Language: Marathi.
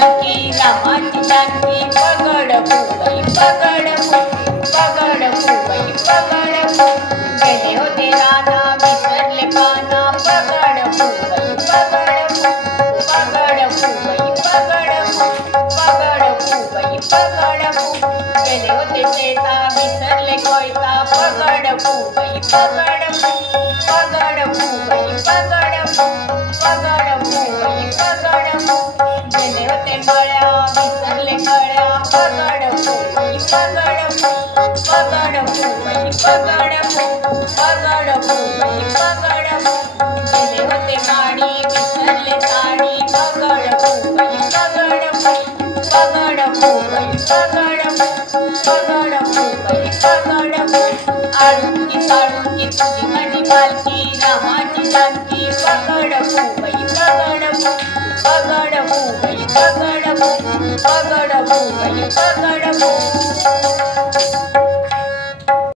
की रामाची जानकी पगड फुगई पगड पगड फुगई पगड गेले होते राधा विसरले पाना पगड फुगई पगड फुगई पगड फुगई पगड गेले होते सीता विसरले कोयता पगड फुगई पगड फुगई पगड फुगई गेले होते गळ्या विसरले गळ्या पगड फुगई पगड फुगई गेले होते साडी विसरले साडी पगड फुगई आळुंकी साळुंकी तुझी माझी पालखी रामाची जानकी पगड फुगई पगड फुगई